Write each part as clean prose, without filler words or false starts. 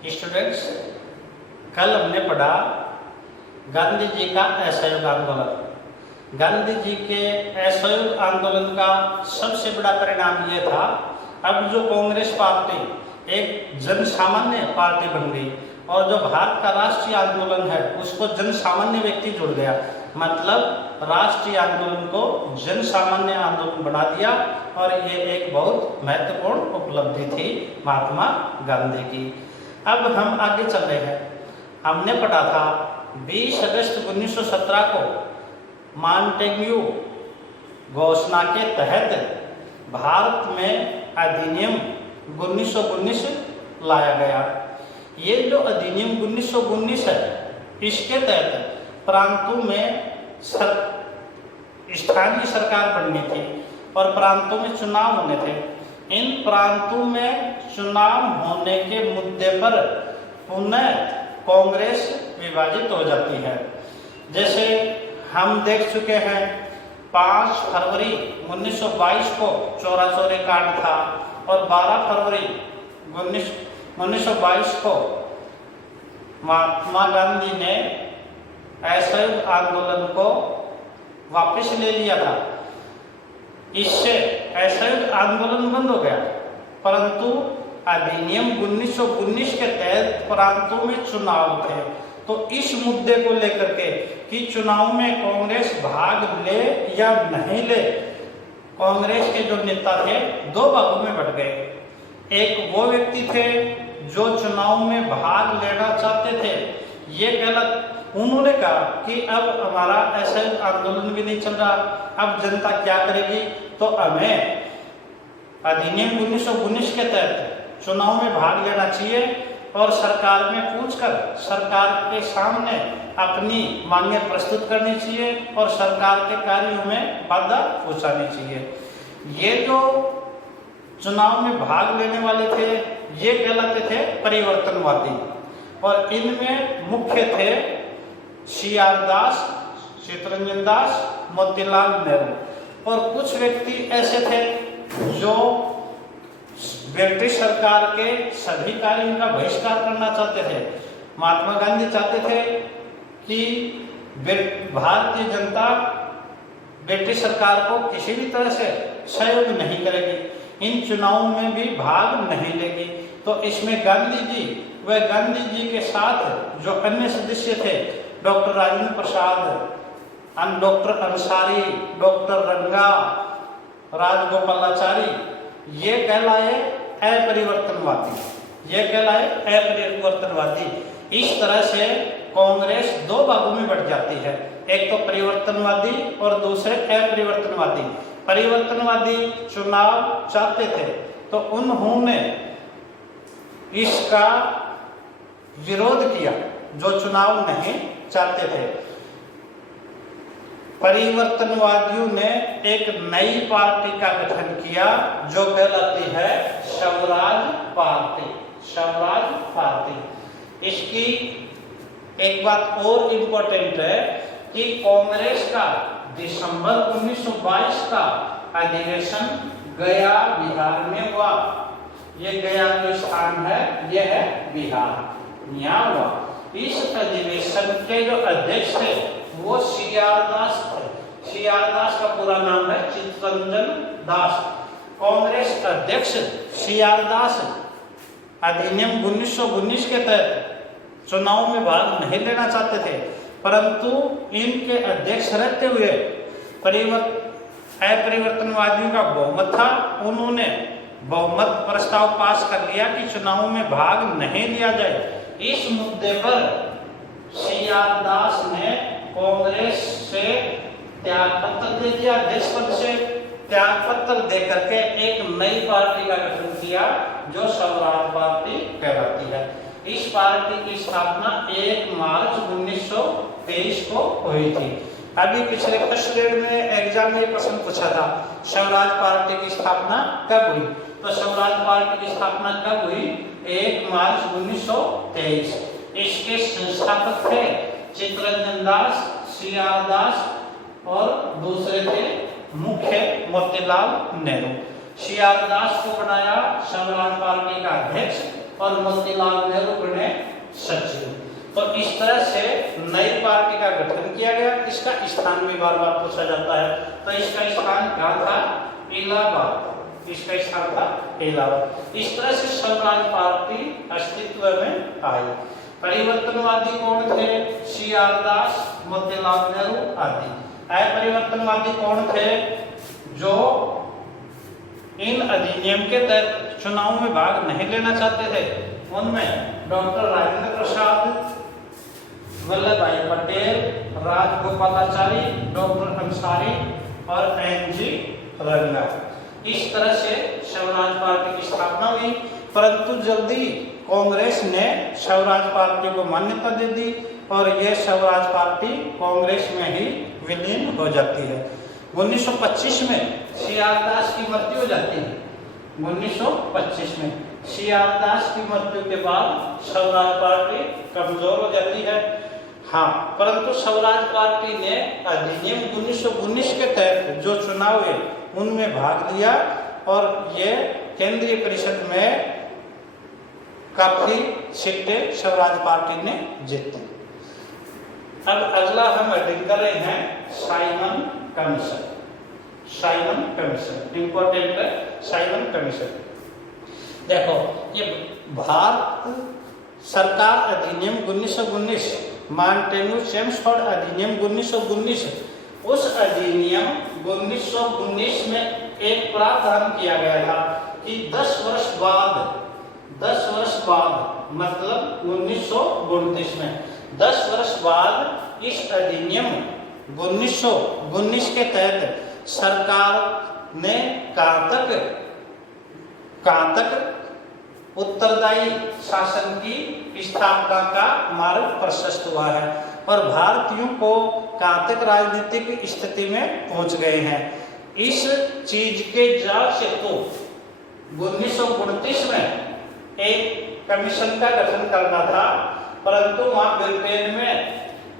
Students, कल हमने पढ़ा गांधी जी का असहयोग आंदोलन। गांधी जी के असहयोग आंदोलन का सबसे बड़ा परिणाम यह था, अब जो कांग्रेस पार्टी एक जन सामान्य पार्टी बन गई और जो भारत का राष्ट्रीय आंदोलन है उसको जन सामान्य व्यक्ति जुड़ गया। मतलब राष्ट्रीय आंदोलन को जन सामान्य आंदोलन बना दिया और ये एक बहुत महत्वपूर्ण उपलब्धि थी महात्मा गांधी की। अब हम आगे चल रहे हैं। हमने पढ़ा था 20 अगस्त 1917 को मॉन्टेग्यू घोषणा के तहत भारत में अधिनियम 1919 लाया गया। ये जो अधिनियम 1919 है, इसके तहत प्रांतों में स्थानीय सरकार बननी थी और प्रांतों में चुनाव होने थे। इन प्रांतों में चुनाव होने के मुद्दे पर पुनः कांग्रेस विभाजित हो जाती है। जैसे हम देख चुके हैं 5 फरवरी 1922 को चौरा-चौरी कांड था और 12 फरवरी 1922 को महात्मा गांधी ने असहयोग आंदोलन को वापस ले लिया था। इससे असहयोग आंदोलन बंद हो गया, परंतु अधिनियम 1919 के तहत प्रांतों में चुनाव थे। तो इस मुद्दे को लेकर के कि चुनाव में कांग्रेस भाग ले या नहीं ले, कांग्रेस के जो नेता थे दो भागों में बट गए। एक वो व्यक्ति थे जो चुनाव में भाग लेना चाहते थे, ये गलत। उन्होंने कहा कि अब हमारा असहयोग आंदोलन भी नहीं चल रहा, अब जनता क्या करेगी, तो हमें अधिनियम 1919 के तहत चुनाव में भाग लेना चाहिए और सरकार में पूछकर सरकार के सामने अपनी मांगें प्रस्तुत करनी चाहिए और सरकार के कार्यों में बाधा पहुंचानी चाहिए। ये जो चुनाव में भाग लेने वाले थे ये कहलाते थे परिवर्तनवादी और इनमें मुख्य थे सी.आर. दास, चित्तरंजन दास, मोतीलाल नेहरू और कुछ व्यक्ति ऐसे थे जो ब्रिटिश सरकार के सभी कार्यों का बहिष्कार करना चाहते थे। महात्मा गांधी चाहते थे कि भारतीय जनता ब्रिटिश सरकार को किसी भी तरह से सहयोग नहीं करेगी, इन चुनावों में भी भाग नहीं लेगी। तो इसमें गांधी जी व गांधी जी के साथ जो अन्य सदस्य थे, doctor Rajendra Prasad, doctor Ansari, doctor रंगा, राजगोपालाचारी, ये कहलाए अपरिवर्तनवादी। ये कहलाए अपरिवर्तनवादी। इस तरह से कांग्रेस दो भागों में बढ़ जाती है, एक तो परिवर्तनवादी और दूसरे अपरिवर्तनवादी। परिवर्तनवादी चुनाव चाहते थे तो उन्होंने इसका विरोध किया, जो चुनाव नहीं चाहते थे। परिवर्तनवादियों ने एक नई पार्टी का गठन किया जो कहलाती है स्वराज पार्टी। स्वराज पार्टी। इसकी एक बात और इम्पोर्टेंट है कि कांग्रेस का दिसंबर 1922 का अधिवेशन गया बिहार में हुआ। ये गया जो स्थान है यह है बिहार, यहाँ हुआ। इस अधिवेशन के जो अध्यक्ष थे वो सी.आर. दास थे। सी.आर. दास का पूरा नाम है चित्तरंजन दास। कांग्रेस अध्यक्ष सी.आर. दास अधिनियम 1919 के तहत चुनाव में भाग नहीं लेना चाहते थे, परंतु इनके अध्यक्ष रहते हुए अपरिवर्तनवादियों का बहुमत था। उन्होंने बहुमत प्रस्ताव पास कर लिया कि चुनाव में भाग नहीं लिया जाए। इस मुद्दे पर सी.आर. दास ने कांग्रेस से त्याग पत्र दे दिया, अध्यक्ष पद से त्याग पत्र दे करके एक नई पार्टी का गठन किया जो स्वराज पार्टी कहलाती है। इस पार्टी की स्थापना 1 मार्च 1923 को हुई थी। अभी पिछले फर्स्ट ग्रेड में एग्जाम में प्रश्न पूछा था, स्वराज पार्टी की स्थापना कब हुई? तो स्वराज पार्टी की स्थापना कब हुई? 1 मार्च 1923। इसके संस्थापक थे चित्तरंजन दास, सी.आर. दास और दूसरे थे मुख्य मोतीलाल नेहरू। सी.आर. दास को बनाया स्वराज पार्टी का अध्यक्ष और मोतीलाल नेहरू बने सचिव। तो इस तरह से नई पार्टी का गठन किया गया। इसका स्थान भी बार बार पूछा जाता है, तो इसका स्थान क्या था? इलाहाबाद। इसका स्थान था इलाहाबाद। इस तरह से स्वराज पार्टी अस्तित्व में आई। परिवर्तनवादी कौन थे? CR दास, मोतीलाल नेहरू आदि। अपरिवर्तनवादी कौन थे? जो इन अधिनियम के तहत चुनाव में भाग नहीं लेना चाहते थे, उनमें डॉक्टर राजेंद्र प्रसाद, वल्लभ भाई पटेल, राजगोपालाचारी, डॉक्टर अंसारी और NG रंगा। इस तरह से स्वराज पार्टी की स्थापना हुई, परंतु जल्दी कांग्रेस ने स्वराज पार्टी को मान्यता दे दी और यह स्वराज पार्टी कांग्रेस में ही विलीन हो जाती है। 1925 में CR दास की मृत्यु हो जाती है। 1925 में CR दास की मृत्यु के बाद स्वराज पार्टी कमजोर हो जाती है। हाँ, परंतु स्वराज पार्टी ने अधिनियम 1919 के तहत जो चुनाव हुए उनमें भाग लिया और ये केंद्रीय परिषद में काफी सीटें स्वराज पार्टी ने जीती। अब अगला हम अध्ययन कर रहे हैं Simon commission. Simon commission important है। साइमन कमीशन देखो, ये भारत सरकार अधिनियम 1919, माउंटेन्यू चेम्सफोर्ड अधिनियम 1919, उस अधिनियम 1919 में एक प्रावधान किया गया था कि 10 वर्ष बाद मतलब 1929 में 10 वर्ष बाद इस अधिनियम 1919 के तहत सरकार ने कहाँ तक उत्तरदायी शासन की स्थापना का मार्ग प्रशस्त हुआ है और भारतीयों को कहाँ तक राजनीतिक स्थिति में पहुंच गए हैं। इस चीज के जांच हेतु 1929 में एक कमीशन का गठन करना था, परंतु वहां ब्रिटेन में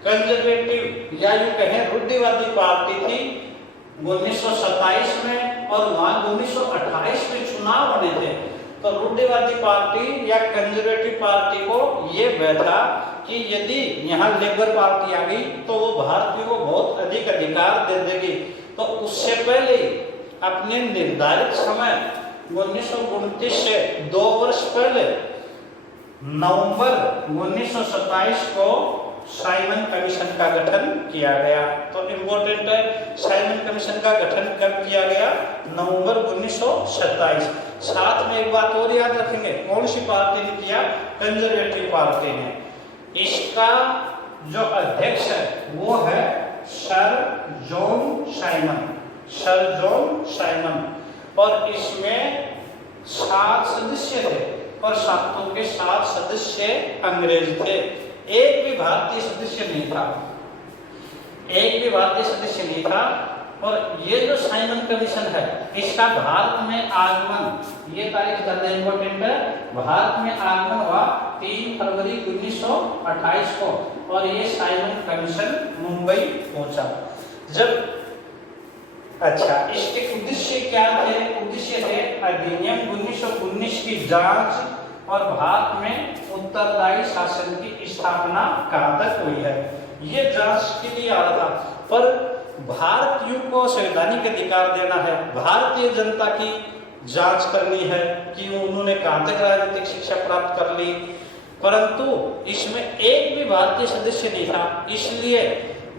कंजर्वेटिव या यूं कहें रूढ़िवादी पार्टी थी 1927 में, और वहां 1928 में चुनाव होने थे। तो रूढ़िवादी पार्टी या कंजर्वेटिव पार्टी को ये बैठा कि यदि यहाँ लेबर पार्टी आ गई तो वो भारतीयों को बहुत अधिक अधिकार दे देगी, तो उससे पहले अपने निर्धारित समय 1929 से 2 वर्ष पहले नवंबर 1927 को साइमन कमीशन का गठन किया गया। तो इम्पोर्टेंट है, साइमन कमीशन का गठन कब किया गया? नवंबर 1927। साथ में एक बात और याद रखेंगे, कौन सी पार्टी ने किया? कंजर्वेटिव पार्टी ने। इसका जो अध्यक्ष है वो है sir John Simon, sir John Simon, और इसमें 7 सदस्य थे और 7 के 7 सदस्य अंग्रेज थे। एक भी भारतीय सदस्य नहीं था, एक भी भारतीय सदस्य नहीं था। और ये जो साइमन कमीशन है इसका भारत में आगमन, ये तारीख ज्यादा इंपॉर्टेंट है, भारत में आगमन हुआ 3 फरवरी 1928 को और ये साइमन कमीशन मुंबई पहुंचा। जब इसके उद्देश्य क्या थे? उद्देश्य थे अधिनियम 1919 की जांच और भारत में उत्तरदायी शासन की स्थापना कहाँ तक हुई है, ये जांच के लिए आ रहा था। पर भारतीयों को संवैधानिक अधिकार देना है, भारतीय जनता की जांच करनी है कि उन्होंने कहाँ तक राजनीतिक शिक्षा प्राप्त कर ली, परंतु इसमें एक भी भारतीय सदस्य नहीं था। इसलिए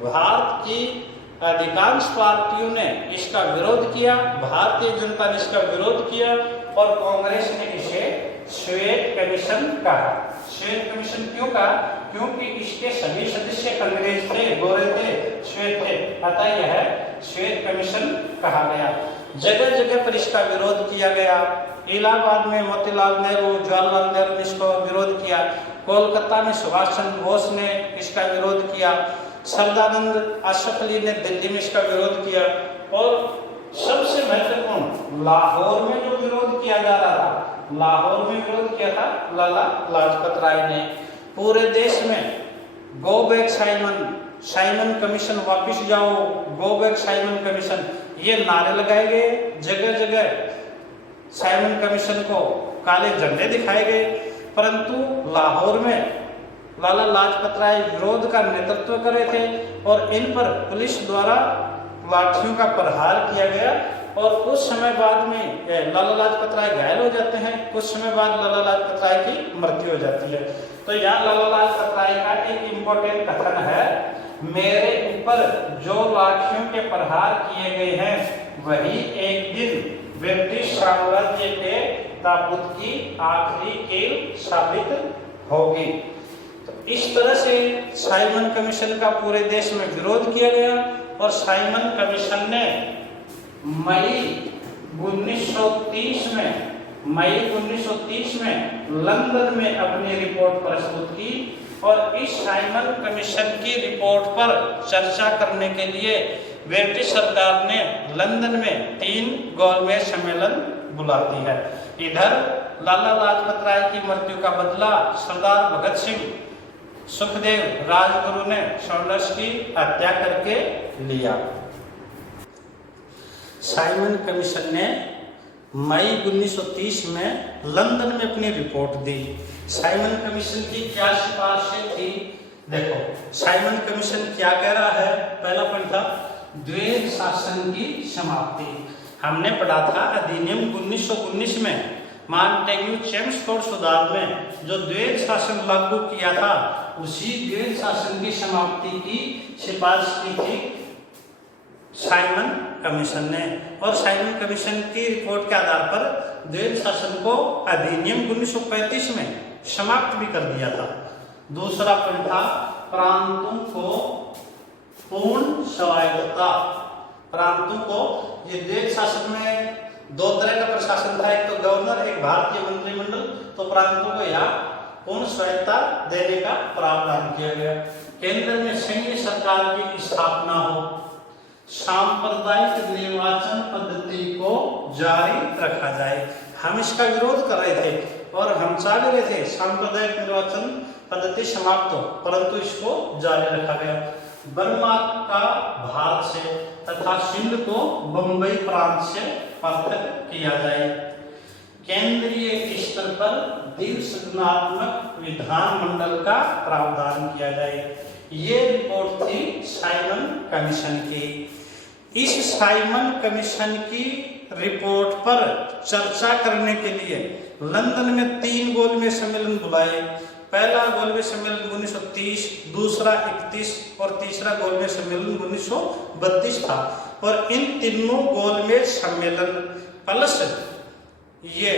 भारत की अधिकांश पार्टियों ने इसका विरोध किया, भारतीय जनता ने इसका विरोध किया और कांग्रेस ने इसे श्वेत कमीशन कहा। श्वेत कमीशन क्यों कहा? क्योंकि इसके सभी सदस्य अंग्रेज थे, गोरे थे, श्वेत थे, अतः यह श्वेत कमीशन कहा गया। जगह जगह पर इसका विरोध किया गया। इलाहाबाद में मोतीलाल नेहरू, जवाहरलाल नेहरू ने इसका विरोध किया। कोलकाता में सुभाष चंद्र बोस ने इसका विरोध किया। सरदानंद अशरफ अली ने दिल्ली में इसका विरोध किया। और सबसे महत्वपूर्ण लाहौर में जो विरोध किया जा रहा था, लाहौर में विरोध किया था लाला लाजपत राय ने। पूरे देश में go back Simon, Simon commission वापस जाओ, गो बैक साइमन कमीशन, ये नारे लगाए गए। जगह जगह साइमन कमीशन को काले झंडे दिखाए गए। परंतु लाहौर में लाला लाजपत राय विरोध का नेतृत्व कर रहे थे और इन पर पुलिस द्वारा लाठियों का प्रहार किया गया और कुछ समय बाद में लाला लाजपत राय घायल हो जाते हैं। कुछ समय बाद लाला लाजपत राय की मृत्यु हो जाती है। तो यहाँ लाला लाजपत राय का एक इम्पोर्टेंट कथन है, मेरे ऊपर जो लाठियों के प्रहार किए गए हैं वही एक दिन ब्रिटिश साम्राज्य के ताबूत की आखिरी कील साबित होगी। तो इस तरह से साइमन कमीशन का पूरे देश में विरोध किया गया और साइमन कमीशन ने मई 1930 में लंदन में अपनी रिपोर्ट प्रस्तुत की और इस साइमन कमीशन की रिपोर्ट पर चर्चा करने के लिए ब्रिटिश सरकार ने लंदन में 3 गोलमेज सम्मेलन बुलाती है। इधर लाला लाजपत राय की मृत्यु का बदला सरदार भगत सिंह सुखदेव राजगुरु ने सॉन्डर्स की हत्या करके लिया। साइमन कमीशन ने मई 1930 में लंदन में अपनी रिपोर्ट दी। साइमन कमीशन की क्या सिफारिशें थी? देखो, साइमन कमीशन क्या कह रहा है? पहला पॉइंट था द्वैध शासन की समाप्ति। हमने पढ़ा था अधिनियम 1919 में मॉन्टेग्यू चेम्सफोर्ड सुधार में जो द्वैध शासन लागू किया था, उसी द्वैध शासन की समाप्ति की सिफारिश की थी साइमन कमीशन ने और साइमन कमीशन की रिपोर्ट के आधार पर द्वैध शासन को अधिनियम 1935 में समाप्त भी कर दिया था। दूसरा पॉइंट था प्रांतों को पूर्ण स्वायत्तता। प्रांतों को, ये द्वैध शासन में 2 तरह का प्रशासन था, एक तो गवर्नर, एक भारतीय मंत्रिमंडल। तो प्रांतों को यहाँ पूर्ण स्वायत्तता देने का प्रावधान किया गया। केंद्र में संघीय सरकार की स्थापना हो, सांप्रदायिक निर्वाचन पद्धति को जारी रखा जाए। हम इसका विरोध कर रहे थे और हम चाह रहे थे सांप्रदायिक निर्वाचन पद्धति समाप्त हो, परंतु इसको जारी रखा गया। बर्मा का भारत से तथा सिंध को बंबई प्रांत से पृथक किया जाए। केंद्रीय स्तर पर द्विसदनात्मक विधानमंडल का प्रावधान किया जाए। ये रिपोर्ट थी साइमन कमीशन की। इस साइमन कमीशन की रिपोर्ट पर चर्चा करने के लिए लंदन में 3 गोलमेज सम्मेलन बुलाए। पहला गोलमेज सम्मेलन 1930, दूसरा 31 और तीसरा गोलमेज सम्मेलन 1932 था। और इन तीनों गोलमेज सम्मेलन प्लस ये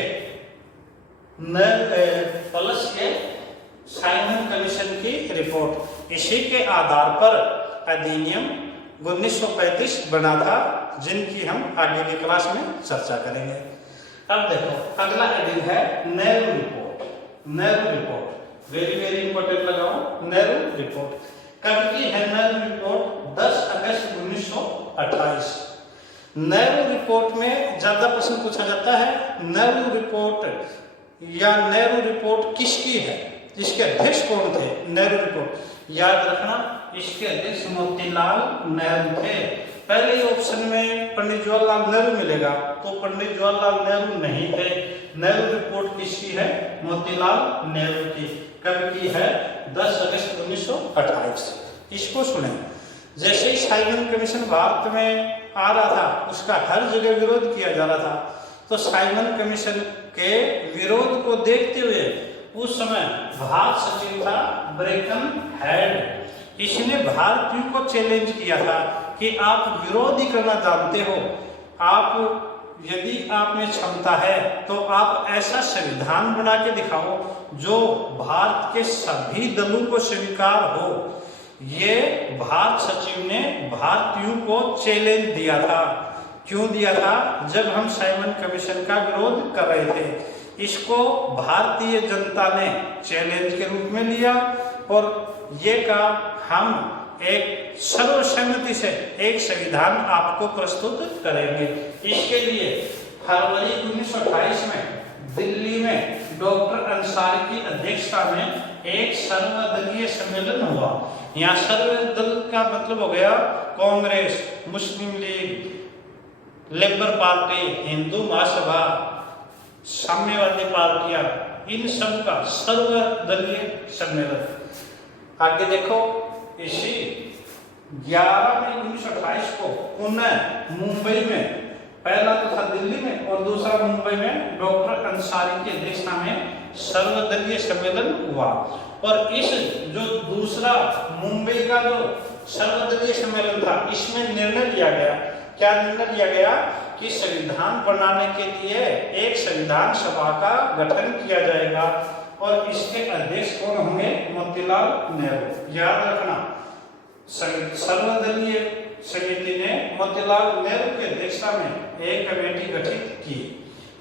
साइमन कमीशन की रिपोर्ट, इसी के आधार पर अधिनियम 1935 बना था, जिनकी हम आगे की क्लास में चर्चा करेंगे। अब देखो, अगला हेडिंग है Nehru report. Nehru report very very important लगाओ। नेहरू रिपोर्ट कब की है? नेहरू रिपोर्ट 10 अगस्त 1928। नेहरू रिपोर्ट में ज्यादा प्रश्न पूछा जाता है। नेहरू रिपोर्ट या नेहरू रिपोर्ट किसकी है? इसके अध्यक्ष कौन थे? नेहरू रिपोर्ट याद रखना, इसके अध्यक्ष मोतीलाल नेहरू थे। पहले ही ऑप्शन में पंडित जवाहरलाल नेहरू मिलेगा, तो पंडित जवाहरलाल नेहरू नहीं थे। नेहरू रिपोर्ट किसकी है? मोतीलाल नेहरू की। कब की है? 10 अगस्त 1928। इसको सुने। जैसे ही साइमन कमीशन भारत में आ रहा था, उसका हर जगह विरोध किया जा रहा था। तो साइमन कमीशन के विरोध को देखते हुए उस समय भारत सचिव था ब्रेकन हेड। इसने भारतीयों को चैलेंज किया था कि आप विरोध ही करना जानते हो, यदि आप में क्षमता है तो आप ऐसा संविधान बना के दिखाओ जो भारत के सभी दलों को स्वीकार हो। ये भारत सचिव ने भारतीयों को चैलेंज दिया था। क्यों दिया था? जब हम साइमन कमीशन का विरोध कर रहे थे, इसको भारतीय जनता ने चैलेंज के रूप में लिया और ये कहा हम एक सर्वसम्मति से एक संविधान आपको प्रस्तुत करेंगे। इसके लिए फरवरी 1928 में दिल्ली में डॉक्टर अंसारी की अध्यक्षता में एक सर्वदलीय सम्मेलन हुआ। यहाँ सर्वदल का मतलब हो गया कांग्रेस, मुस्लिम league, labour party, Hindu Mahasabha, साम्यवादी पार्टियां, इन सब का सर्वदलीय सम्मेलन। आगे देखो, इसी 11 मई 1928 को पुनः मुंबई में, पहला तो था दिल्ली में और दूसरा मुंबई में, डॉक्टर अंसारी की अध्यक्षता में सर्वदलीय सम्मेलन हुआ। और इस जो दूसरा मुंबई का जो सर्वदलीय सम्मेलन था, इसमें निर्णय लिया गया, क्या निर्णय लिया गया कि संविधान बनाने के लिए एक संविधान सभा का गठन किया जाएगा और इसके अध्यक्ष कौन होंगे? मोतीलाल नेहरू। याद रखना, सर्वदलीय समिति ने मोतीलाल नेहरू की अध्यक्षता में एक कमेटी गठित की।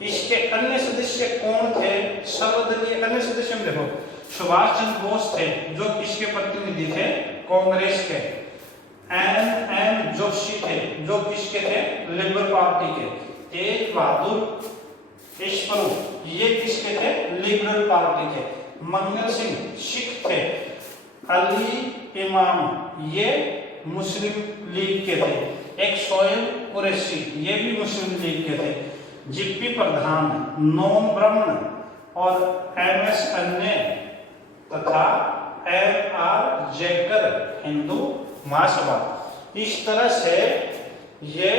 इसके अन्य सदस्य कौन थे? सर्वदलीय अन्य सदस्य में देखो, सुभाष चंद्र बोस थे जो किसके प्रतिनिधि थे? कांग्रेस के। एन जोशी थे जो किसके थे? लिबरल पार्टी के। तेज बहादुर ईश्वरू ये किसके थे? लिबरल पार्टी के। मंगल सिंह सिख थे। अली इमाम ये मुस्लिम लीग के थे। एक सोहेल कुरैशी ये भी मुस्लिम लीग के थे। जीपी प्रधान, नोम ब्रह्मन और एमएस अन्य तथा एमआर जयकर हिंदू महासभा। इस तरह से ये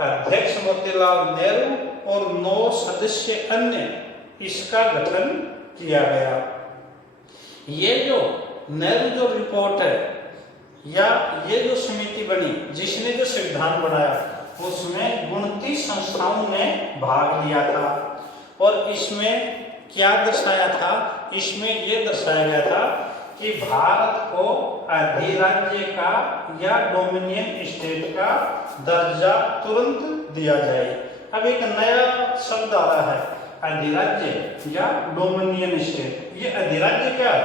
अध्यक्ष मोतीलाल नेहरू और 9 सदस्य अन्य, इसका गठन किया गया। ये जो नेहरू जो रिपोर्ट है या ये जो समिति बनी जिसने जो संविधान बनाया, उसमें 29 संस्थाओं ने भाग लिया था। और इसमें क्या दर्शाया था? इसमें ये दर्शाया गया था कि भारत को अधिराज्य का या डोमिनियन स्टेट का दर्जा तुरंत दिया जाए। अब एक नया शब्द आ रहा है, अधिराज्य या डोमिनियन स्टेट। ये अधिराज्य क्या है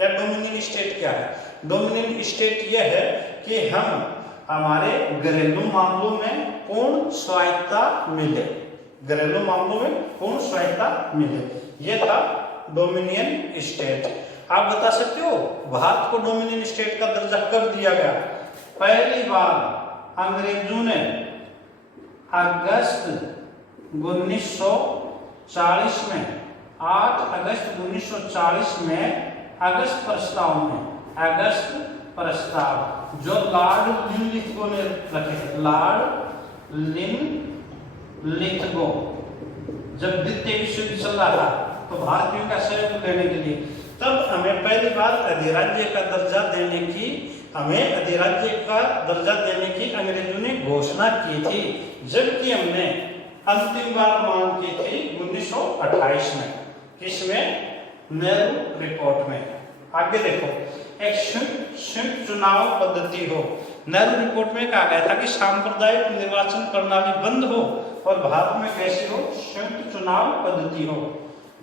या डोमिनियन स्टेट क्या है? डोमिनियन स्टेट ये है कि हम हमारे घरेलू मामलों में पूर्ण स्वायत्ता मिले, घरेलू मामलों में पूर्ण स्वायत्ता मिले। ये था डोमिनियन स्टेट। आप बता सकते हो भारत को डोमिनियन स्टेट का दर्जा कब दिया गया? पहली बार अंग्रेजों ने अगस्त 1940 में, 8 अगस्त 1940 में अगस्त प्रस्ताव जो लॉर्ड लिनलिथगो ने रखे थे, लॉर्ड लिनलिथगो, जब द्वितीय विश्व युद्ध चल रहा था तो भारतीयों का सहयोग लेने के लिए, तब हमें पहली बार अधिराज्य का दर्जा देने की, हमें अधिराज्य का दर्जा देने की अंग्रेजों ने घोषणा की थी, जबकि हमने अंतिम बार मांग की थी 1928 में। किसमें? नेहरू रिपोर्ट में। आगे देखो, एक संयुक्त चुनाव पद्धति हो। नेहरू रिपोर्ट में कहा गया था कि सांप्रदायिक निर्वाचन प्रणाली बंद हो और भारत में कैसी हो? संयुक्त चुनाव पद्धति हो।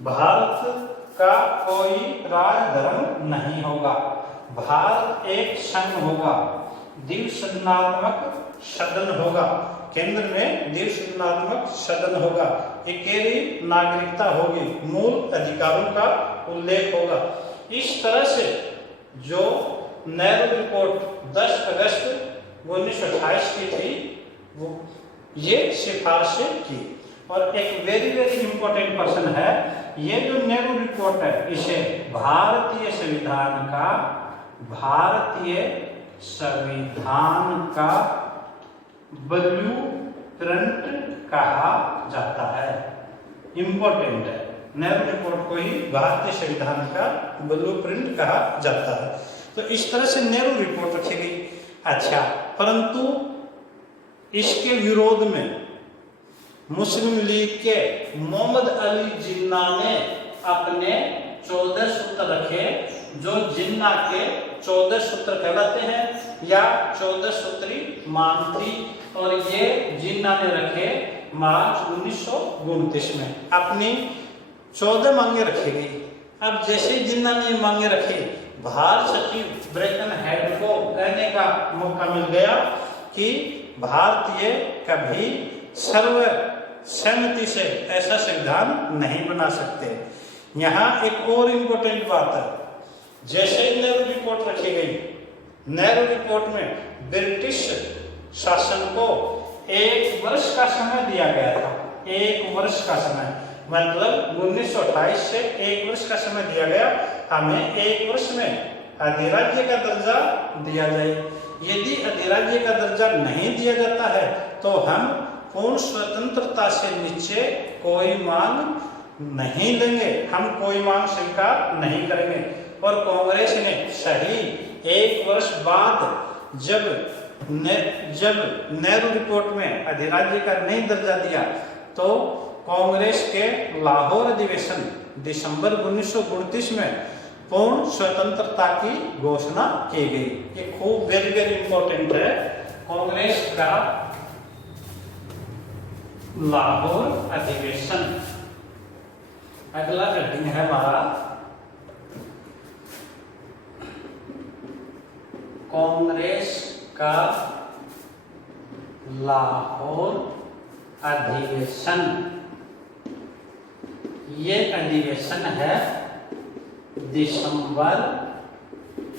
भारत का कोई राज धर्म नहीं होगा, भारत एक संघ होगा, द्विसदनात्मक सदन होगा, केंद्र में द्विसदनात्मक सदन होगा, अकेली नागरिकता होगी, मूल अधिकारों का उल्लेख होगा। इस तरह से जो नेहरू रिपोर्ट 10 अगस्त 1928 की थी, वो ये सिफारिशें की। और एक वेरी इंपॉर्टेंट पर्सन है, ये जो नेहरू रिपोर्ट है, इसे भारतीय संविधान का ब्लू प्रिंट कहा जाता है। इंपॉर्टेंट है, नेहरू रिपोर्ट को ही भारतीय संविधान का ब्लू प्रिंट कहा जाता है। तो इस तरह से नेहरू रिपोर्ट रखी गई। अच्छा, परंतु इसके विरोध में मुस्लिम लीग के मोहम्मद अली जिन्ना ने अपने 14 सूत्र रखे, जो जिन्ना के 14 सूत्र कहलाते हैं या 14 सूत्री मांग थी, और ये जिन्ना ने रखे मार्च 1929 में। अपनी 14 मांगे रखी गई। अब जैसे ही जिन्ना ने मांगे रखी, भारत सचिव ब्रेकन हेड को कहने का मौका मिल गया कि भारतीय कभी सर्व सहमति से ऐसा संविधान नहीं बना सकते। यहाँ एक और इम्पोर्टेंट बात है, जैसे ही नेहरू रिपोर्ट रखी गई, नेहरू रिपोर्ट में ब्रिटिश शासन को 1 वर्ष का समय दिया गया था। 1 वर्ष का समय, मतलब 1928 से 1 वर्ष का समय दिया गया, हमें 1 वर्ष में अधिराज्य का दर्जा दिया जाए। यदि अधिराज्य का दर्जा नहीं दिया जाता है तो हम पूर्ण स्वतंत्रता से नीचे कोई मांग नहीं लेंगे, हम कोई मांग स्वीकार नहीं करेंगे। और कांग्रेस ने सही 1 वर्ष बाद जब नेहरू रिपोर्ट में अधिराज्य का नहीं दर्जा दिया तो कांग्रेस के लाहौर अधिवेशन दिसंबर 1929 में पूर्ण स्वतंत्रता की घोषणा की गई। ये खूब वेरी वेरी इंपॉर्टेंट है। कांग्रेस का लाहौर अधिवेशन। अगला हेडिंग है हमारा कांग्रेस का लाहौर अधिवेशन। ये अधिवेशन है दिसंबर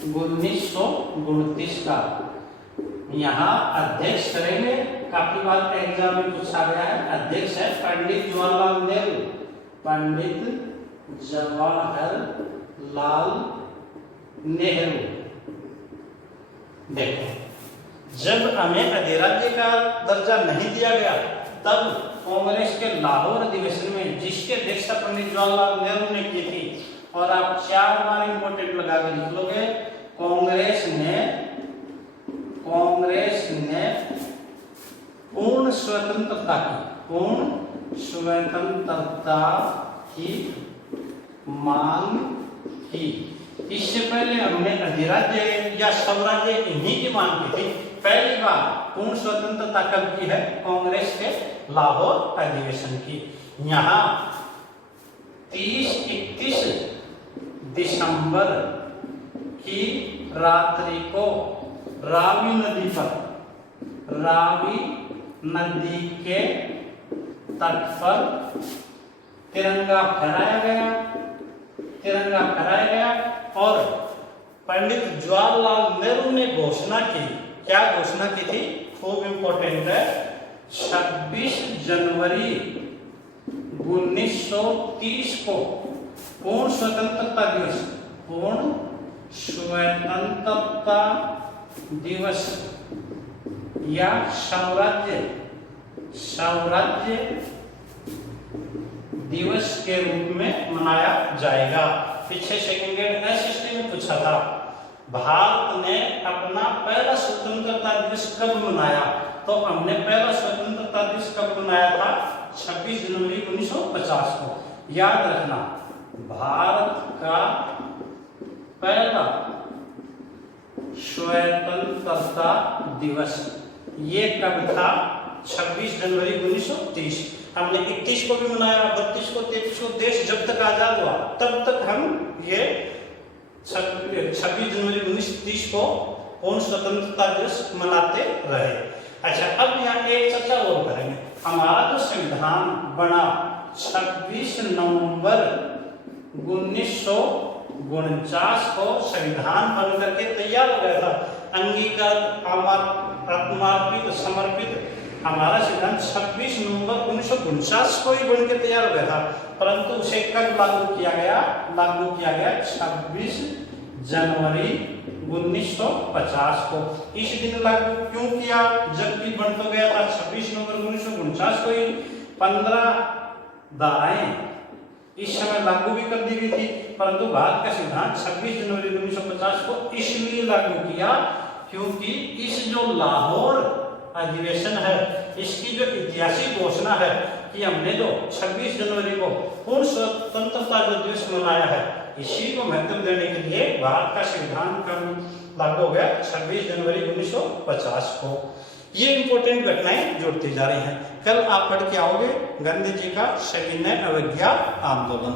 1929 का। यहाँ अध्यक्ष करेंगे, काफी बार एग्जाम में पूछा गया है। अध्यक्ष है पंडित जवाहरलाल नेहरू, पंडित जवाहरलाल नेहरू। देखो, जब हमें अधिराज्य का दर्जा नहीं दिया गया तब कांग्रेस के लाहौर अधिवेशन में जिसके अध्यक्षता पंडित जवाहरलाल नेहरू ने की थी, और आप 4 बार इंपोर्टेंट लगा के लिख लोगे, कांग्रेस ने पूर्ण स्वतंत्रता की मांग की। इससे पहले हमने अधिराज्य या स्वराज्य इन्हीं की मांग की थी। पहली बार पूर्ण स्वतंत्रता कब की है? कांग्रेस के लाहौर अधिवेशन की। यहाँ 30-31 दिसंबर की रात्रि को रावी नदी के तट पर तिरंगा फहराया गया और पंडित जवाहरलाल नेहरू ने घोषणा की। क्या घोषणा की थी? खूब इंपॉर्टेंट है। 26 जनवरी 1930 को पूर्ण स्वतंत्रता दिवस या स्वराज्य दिवस के रूप में मनाया जाएगा। पीछे सेकंड ग्रेड एसएसटी में पूछा था, भारत ने अपना पहला स्वतंत्रता दिवस कब मनाया? तो हमने पहला स्वतंत्रता दिवस कब मनाया था? 26 जनवरी 1950 को। याद रखना, भारत का पहला स्वतंत्रता दिवस ये कब था? 26 जनवरी 1930। हमने 31 को भी मनाया, 32 को, 33 को। देश जब तक आजाद हुआ तब तक हम ये 26 जनवरी 1930 को पूर्ण स्वतंत्रता दिवस मनाते रहे। अच्छा, अब यहाँ एक चर्चा और करेंगे। हमारा जो संविधान बना 26 नवंबर 1949 को संविधान बन करके तैयार हो गया था। अंगीकृत, आत्मार्पित, समर्पित हमारा संविधान 26 नवंबर 1949 को ही बन के तैयार हो गया था, परंतु उसे कब लागू किया गया? 26 जनवरी 1950 को। इस दिन लागू क्यों किया? जबकि बन तो गया था 26 नवंबर 1949 को ही। 15 धाराएं इस समय लागू भी कर दी गई थी, परंतु भारत का संविधान 26 जनवरी 1950 को इसलिए लागू किया क्योंकि इस जो लाहौर अधिवेशन है, इसकी जो ऐतिहासिक घोषणा है कि हमने जो 26 जनवरी को पूर्ण स्वतंत्रता जो दिवस मनाया है, इसी को महत्व देने के लिए भारत का संविधान कब लागू हो गया? 26 जनवरी 1950 को। ये इंपॉर्टेंट घटनाएं जुड़ती जा रही हैं। कल आप पढ़ के आओगे गांधी जी का सविनय अवज्ञा आंदोलन।